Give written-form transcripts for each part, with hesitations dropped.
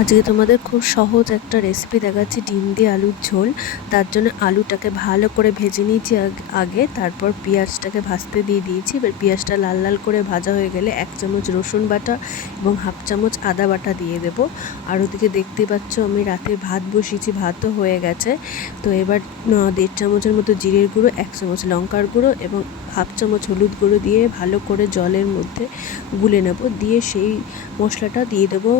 আজকে তোমাদের খুব সহজ একটা রেসিপি দেখাচ্ছি, ডিম দিয়ে আলুর ঝোল। তার জন্য আলুটাকে ভালো করে ভেজে নিয়েছি আগে, তারপর পেঁয়াজটাকে ভাজতে দিয়ে দিয়েছি। এবার পেঁয়াজটা লাল লাল করে ভাজা হয়ে গেলে 1 চামচ রসুন বাটা এবং 1/2 চামচ আদা বাটা দিয়ে দেবো। আর ওদিকে দেখতে পাচ্ছ আমি রাতে ভাত বসিয়েছি, ভাতও হয়ে গেছে। তো এবার 1.5 চামচের মতো জিরের গুঁড়ো, 1 চামচ লঙ্কার গুঁড়ো এবং 1/2 চামচ হলুদ গুঁড়ো দিয়ে ভালো করে জলের মধ্যে গুলে নেব। দিয়ে সেই মশলাটা দিয়ে দেবো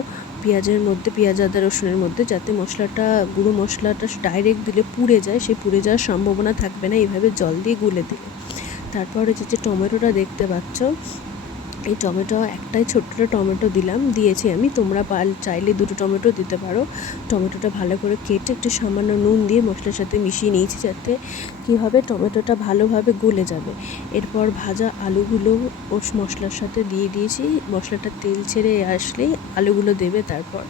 পেঁয়াজের মধ্যে, পেঁয়াজ আদা রসুনের মধ্যে, যাতে মশলাটা, গুঁড়ো মশলাটা ডাইরেক্ট দিলে পুড়ে যায়, সেই পুড়ে যাওয়ার সম্ভাবনা থাকবে না এইভাবে জল দিয়ে গুলে দিলে। তারপরে যে টমেটোটা দেখতে পাচ্ছ, এই টমেটো একটাই ছোট্ট টমেটো দিয়েছি আমি, তোমরা চাইলে 2টো টমেটো দিতে পারো। টমেটোটা ভালো করে কেটে একটু সামান্য নুন দিয়ে মশলার সাথে মিশিয়ে নিয়েছি, যাতে কী হবে, টমেটোটা ভালোভাবে গলে যাবে। এরপর ভাজা আলুগুলো ওর মশলার সাথে দিয়ে দিয়েছি। মশলাটা তেল ছেড়ে আসলেই আলুগুলো দেবে। তারপর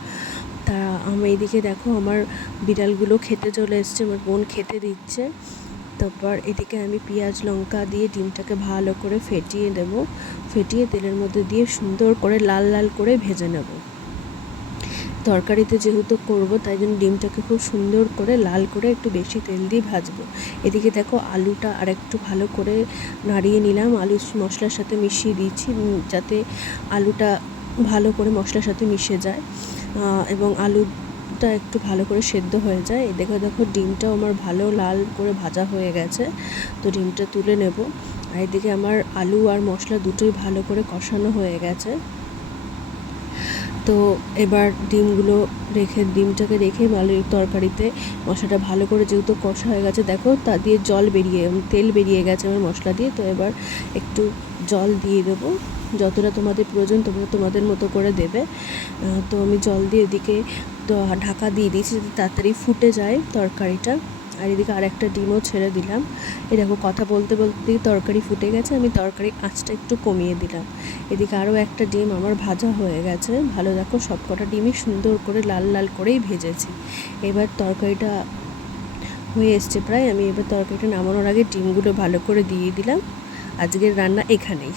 আমি এইদিকে দেখো আমার বিড়ালগুলো খেতে চলে এসছে, আমার বোন খেতে দিচ্ছে। তারপর এদিকে আমি পেঁয়াজ লঙ্কা দিয়ে ডিমটাকে ভালো করে ফেটিয়ে দেব। ফেটিয়ে তেলের মধ্যে দিয়ে সুন্দর করে লাল লাল করে ভেজে নেব। তরকারিতে যেহেতু করব, তাই জন্য ডিমটাকে খুব সুন্দর করে লাল করে একটু বেশি তেল দিয়ে ভাজবো। এদিকে দেখো আলুটা আর একটু ভালো করে নাড়িয়ে নিলাম, আলু মশলার সাথে মিশিয়ে দিচ্ছি, যাতে আলুটা ভালো করে মশলার সাথে মিশে যায় এবং আলুটা একটু ভালো করে সেদ্ধ হয়ে যায়। দেখো ডিমটাও আমার ভালো লাল করে ভাজা হয়ে গেছে। তো ডিমটা তুলে নেব। আর এদিকে আমার আলু আর মশলা দুটোই ভালো করে কষানো হয়ে গেছে। তো এবার ডিমটাকে রেখে আলুর তরকারিতে মশলাটা ভালো করে যেহেতু কষা হয়ে গেছে, দেখো তা দিয়ে তেল বেরিয়ে গেছে আমার মশলা দিয়ে। তো এবার একটু জল দিয়ে দেবো, যতটা তোমাদের প্রয়োজন তোমরা তোমাদের মতো করে দেবে। তো আমি জল দিয়ে এদিকে তো ঢাকা দিয়ে দিয়েছি, যাতে তাড়াতাড়ি ফুটে যায় তরকারিটা। আর এদিকে আরেকটা ডিমও ছেড়ে দিলাম। এই দেখো কথা বলতে বলতে তরকারি ফুটে গেছে, আমি তরকারির আঁচটা একটু কমিয়ে দিলাম। এদিকে আরও একটা ডিম আমার ভাজা হয়ে গেছে ভালো। দেখো সব কটা ডিমই সুন্দর করে লাল লাল করেই ভেজেছি। এবার তরকারিটা হয়ে এসছে প্রায়, আমি এবার তরকারিটা নামানোর আগে ডিমগুলো ভালো করে দিয়ে দিলাম। আজকের রান্না এখানেই।